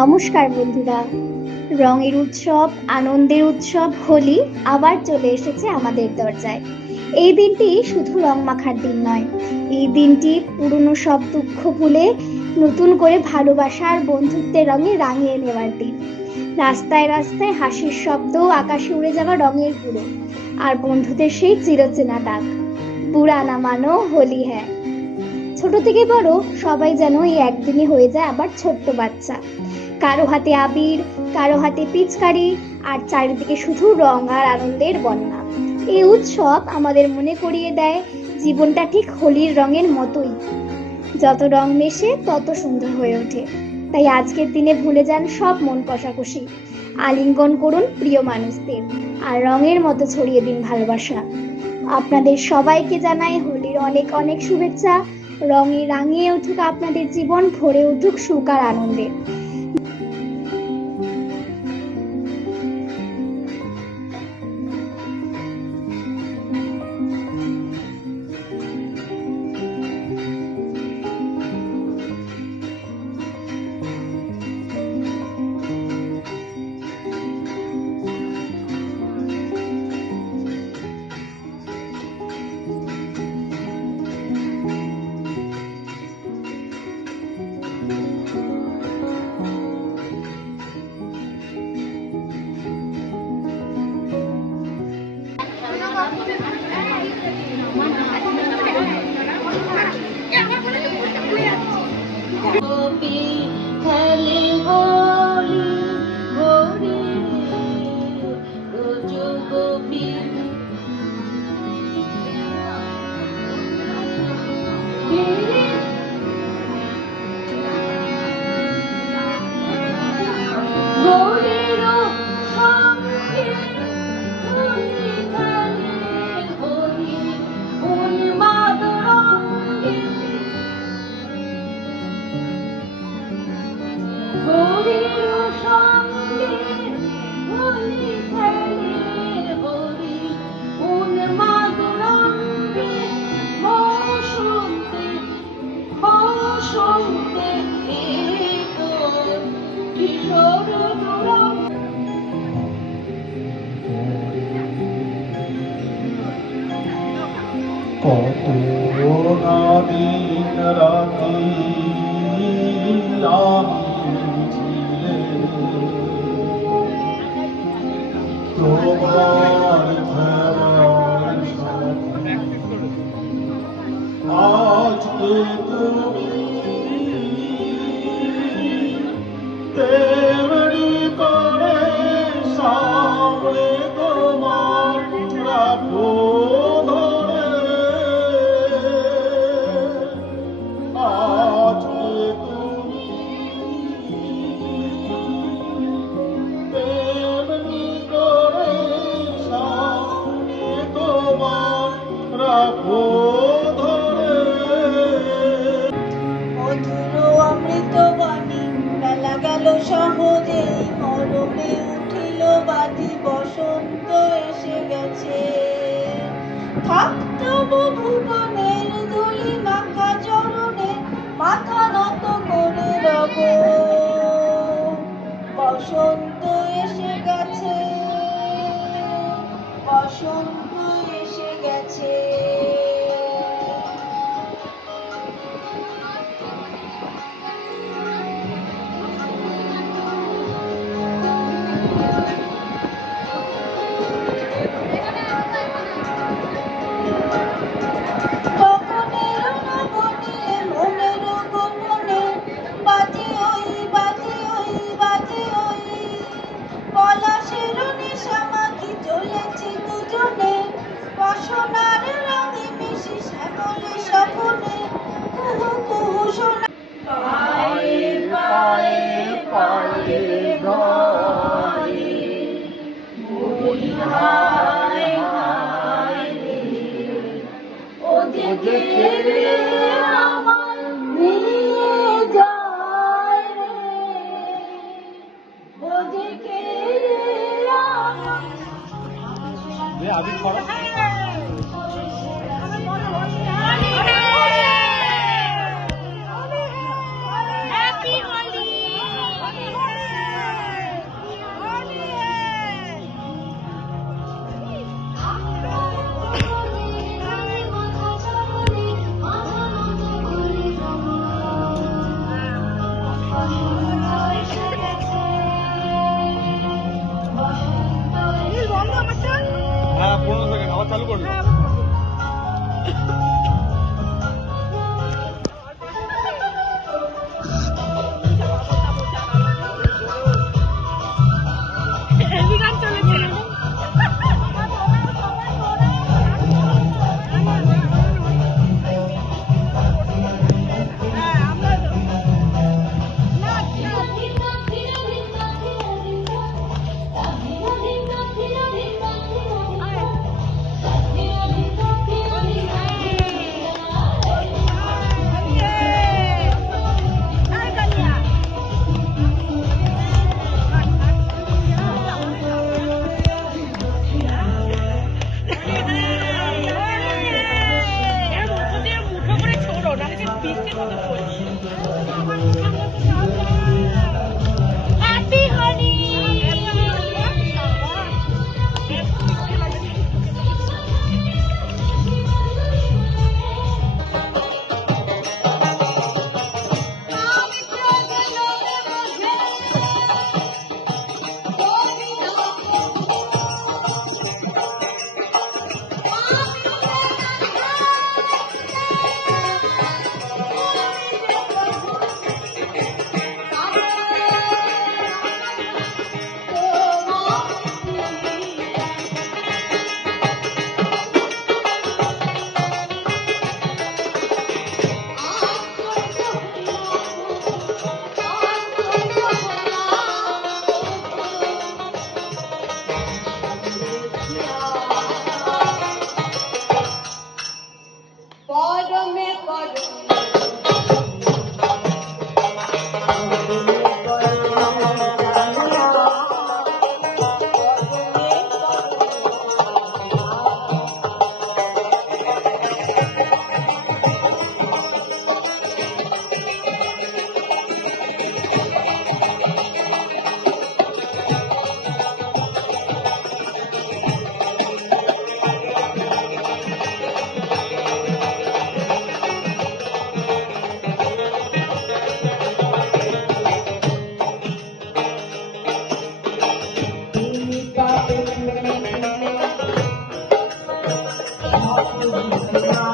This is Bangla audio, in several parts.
নমস্কার বন্ধুরা, রঙের উৎসব, আনন্দের উৎসব হোলি আবার চলে এসেছে আমাদের দরজায়। এই দিনটি শুধু রং মাখার দিন নয়, এই দিনটি পুরনো সব দুঃখ ভুলে নতুন করে ভালোবাসা আর বন্ধুত্বের রঙে রাঙিয়ে নেওয়ার দিন। রাস্তায় রাস্তায় হাসির শব্দ, আকাশে উড়ে যাওয়া রঙের গুঁড়ো, আর বন্ধুদের সেই চিরচেনা ডাক, বুড়া না মানো হোলি হ্যাঁ। ছোট থেকে বড় সবাই যেন এই একদিনে হয়ে যায় আবার ছোট্ট বাচ্চা। কারো হাতে আবির, কারো হাতে পিচকারি, আর চারিদিকে শুধু রং আর আনন্দের বন্যা। এই উৎসব আমাদের মনে করিয়ে দেয় জীবনটা ঠিক হোলির রঙের মতোই, যত রং মেশে তত সুন্দর হয়ে ওঠে। তাই আজকের দিনে ভুলে যান সব মন কষাকষি, আলিঙ্গন করুন প্রিয় মানুষদের, আর রঙের মতো ছড়িয়ে দিন ভালোবাসা। আপনাদের সবাইকে জানাই হোলির অনেক অনেক শুভেচ্ছা। রঙে রাঙিয়ে উঠুক আপনাদের জীবন, ভরে উঠুক সুখ আর আনন্দে। কত না দিন রাতি আমি ছিলে তোমার খেলার সাথে, আজকে তুমি তেমনি করে সামনে তোমার রাখো সহজে মরমে উঠিল বাজি, বসন্ত এসে গেছে। থাকতো ভুবনের ধুলি মাখা চরণে, মাথা নত করে রব। বসন্ত এসে গেছে, বসন্ত এসে গেছে। আবির করো। Happy Holi!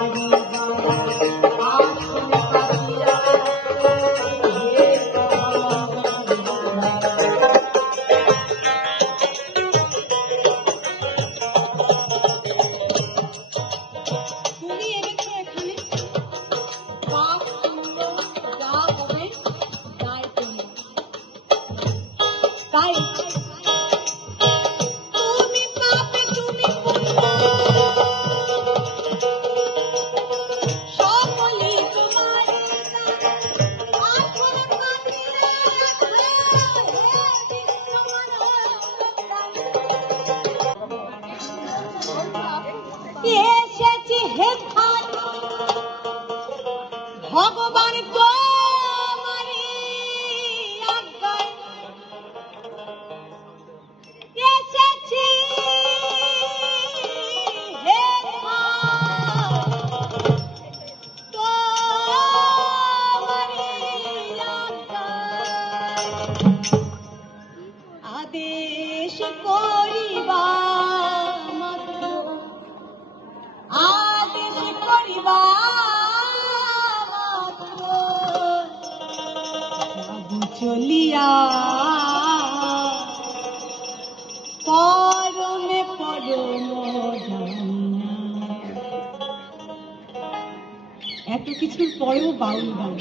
বাড়ি আসলে পাখিরা তুমি এনেছো এখানে পাপ পুণ্য যা হবে তাই তুমি তাই তুমি পাপে তুমি পুণ্য সকলই তোমার আর কোন এসেছি হে খান ভগবান তোমারি আজ্ঞায় এসেছি হে খান তোমারি আজ্ঞায় আদেশ করিবা মাত্র আদেশ করিবা মাত্র যাবো চলিয়া পরমে পরম জানিয়া। এত কিছুর পরেও বাউল গান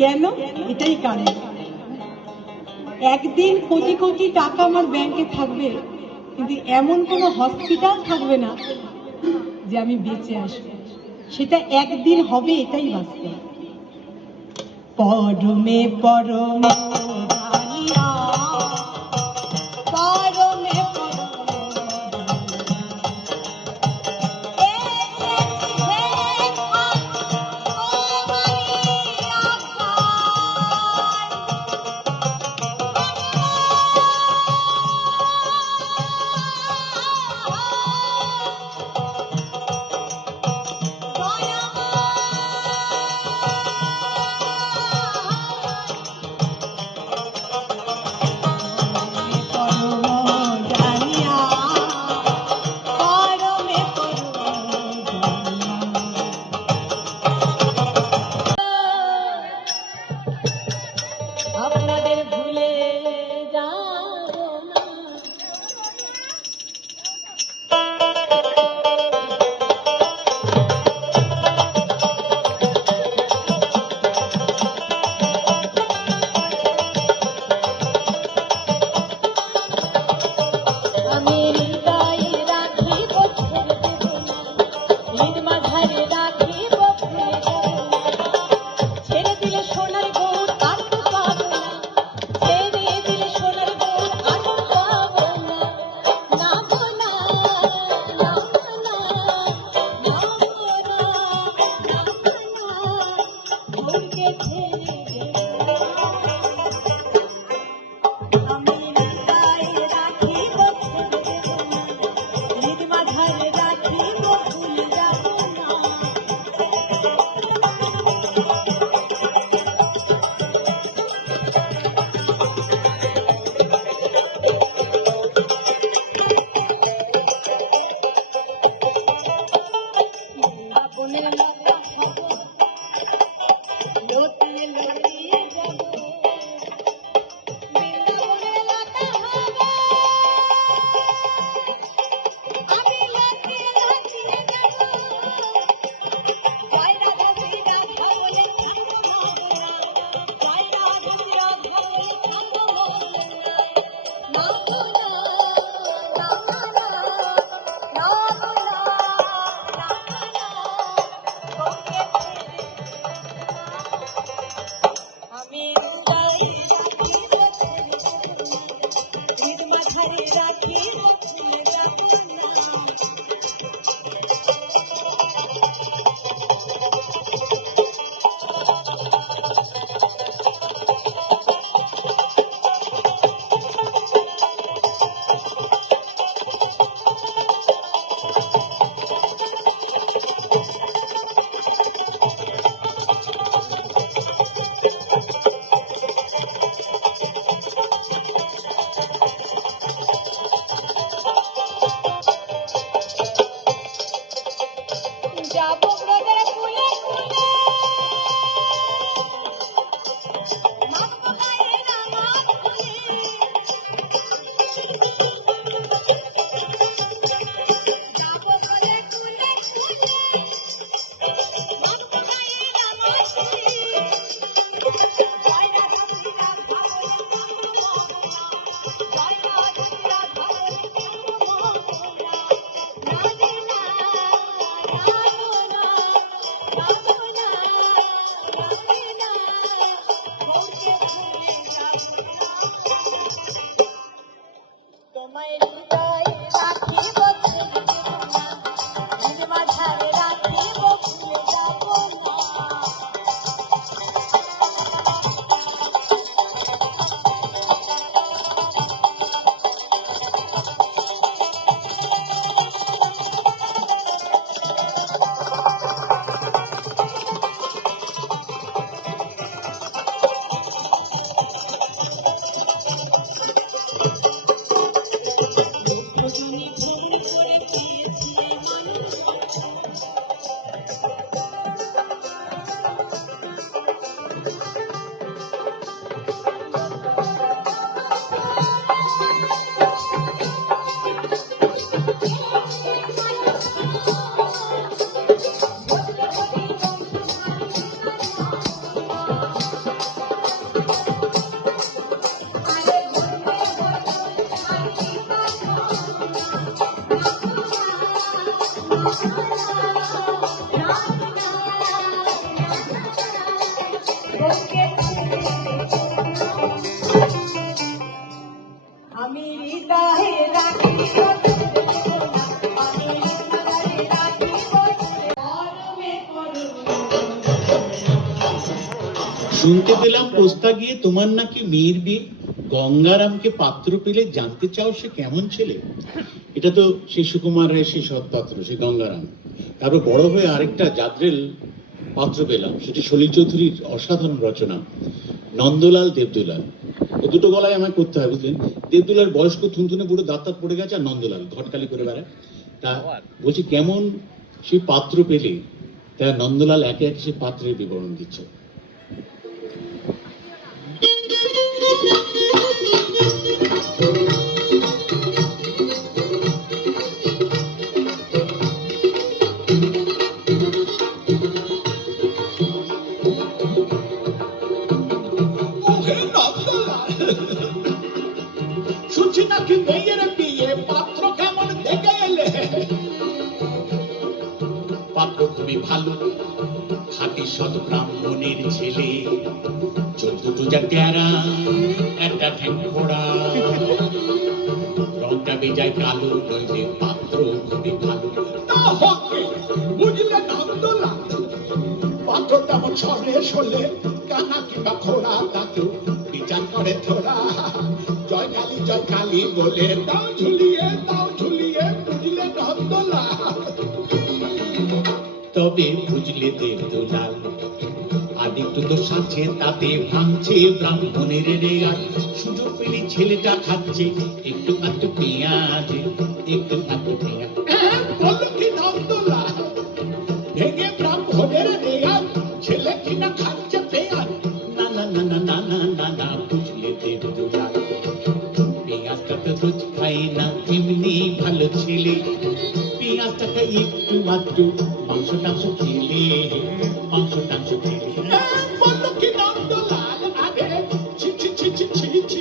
কেন? এটাই কারণ। একদিন কোটি কোটি টাকা আমার ব্যাংকে থাকবে, কিন্তু এমন কোনো হসপিটাল থাকবে না যে আমি বেঁচে আসবো। সেটা একদিন হবে, এটাই বাস্তব। পরমে পরম জানিয়া, পরমে পরম আপনাদের ভুলে যাব না। আমি হৃদয়ে রাখিব ছেড়ে দেব না, ঈদ মাঝারে রাখিব ভুলে যাব না। ছেড়ে দিলে সোনার গৌর আর তো পাবো না, ছেড়ে দিলে সোনার গৌর আর তো পাবো না। নাবো না, নাবো না, নাবো না, নাবো না, গৌরকে ছেড়ে দেব না। আমি হৃদয়ে রাখিব ছেড়ে দেব না, ঈদ মাঝারে রাখিব ভুলে যাব না। বনের লতা হব, লতিয়ে লতিয়ে যাব। বৃন্দাবনের লতা হব, আমি লতিয়ে লতিয়ে যাব। জয় রাধা শ্রী রাধা বলে কান্দ ভাবনা, জয় রাধা শ্রী রাধা বলে কান্দ ভাবনা। নাবো না, নাবো না, নাবো না, নাবো না, বুকে আমি হৃদয়ে রাখি আমি হৃদয়ে রাখি পরমে শুনতে পেলাম পোস্তা গিয়ে তোমার নাকি মেয়ের বিয়ে। গঙ্গারামকে পাত্র পেলে জানতে চাও সে কেমন ছেলে? এটা তো সেই সুকুমার রায়, সেই সৎপাত্র, সেই গঙ্গারাম। তারপর বড় হয়ে আরেকটা জাদ্রেল পাত্র পেলাম, সেটি সলিল চৌধুরীর অসাধারণ রচনা, নন্দলাল দেবদুলাল। ও দুটো গলায় আমায় করতে হয়, বুঝলেন? দেবদুলাল বয়স্ক থুনথুনে পুরো দাঁত দাঁত পড়ে গেছে, আর নন্দলাল ঘটকালি করে বেড়ায়। তা বলছি কেমন সেই পাত্র পেলে, তা নন্দলাল একে একে সেই পাত্রের বিবরণ দিচ্ছে। শুনছি নাকি মেয়ের বিয়ে, পাত্র কেমন দেখে এলে? পাত্র খুবই ভালো, খাঁটি সৎ ব্রাহ্মণের ছেলে, 14 যা ট্যারা, একটা ঠ্যাং ফোড়া, রংটা বেজায় কালো, নইলে পাত্র খুবই ভালো। তা হবে, বুঝলে নন্দলাল? পাত্র তেমন সরে সলে, কানা কিংবা খোড়া, তাতেও বিচার করে থোড়া। জয় কালী বলে দাও ঝুলিয়ে, বুঝলে নন্দলাল? তবে বুঝলে দেবদুলাল, আদিত্য তো সাথে তাতে ভাঙছে ব্রাহ্মণের রেয়াজ। সুযোগ পেলে ছেলেটা খাচ্ছে একটু আধটু পেঁয়াজ, একটু আধটু পেঁয়াজ। বলো কি নন্দলাল, ভেঙে ব্রাহ্মণের রেয়াজ, ছেলে কিনা খাচ্ছে পেঁয়াজ? না না না না না না না না, বুঝলে দেবদুলাল, পেঁয়াজটা তো রোজ খাই না, এমনি ভালো ছেলে। পেঁয়াজটাকে একটু আধটু মাংস টাংস খেলে, মাংস টাংস খেলে। বললো কি নন্দলাল, আরে ছি ছি ছি ছি ছি ছি,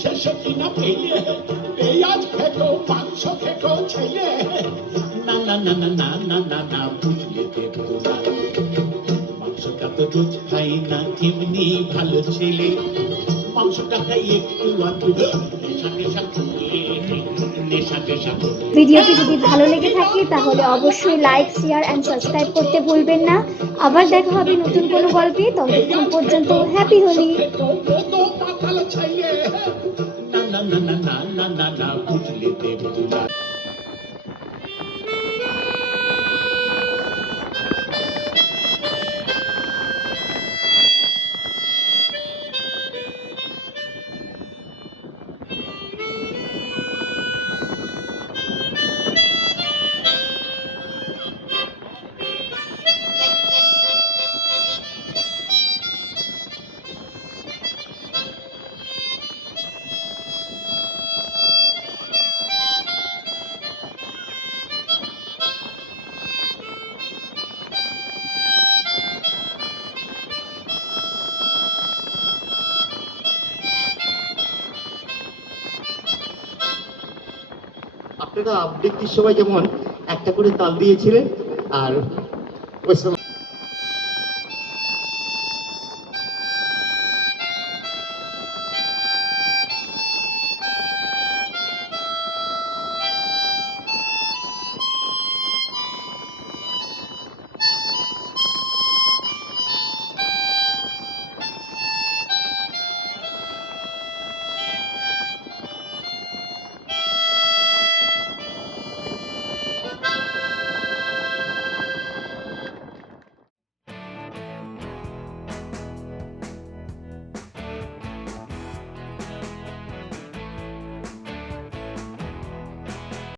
শেষে কিনা পেলে পেঁয়াজ খেতো, মাংস খেতো ছেলে। না না না না না না না না, বুঝলে দেবদুলাল, মাংসটা তো রোজ খাই না, এমনি ভালো ছেলে। মাংসটা খাই একটু আধটু নেশা টেশা করলে, নেশা টেশা করলে। ভিডিওটি যদি ভালো লেগে থাকে তাহলে অবশ্যই লাইক, শেয়ার এন্ড সাবস্ক্রাইব করতে ভুলবেন না। আবার দেখা হবে নতুন কোনো গল্পে। ততক্ষণ পর্যন্ত হ্যাপি হোলি। না না না না না না না না, বুঝলে দেবদুলাল। আপনারা আবৃত্তির সময় যেমন একটা করে তাল দিয়েছিলেন, আর ওই সময়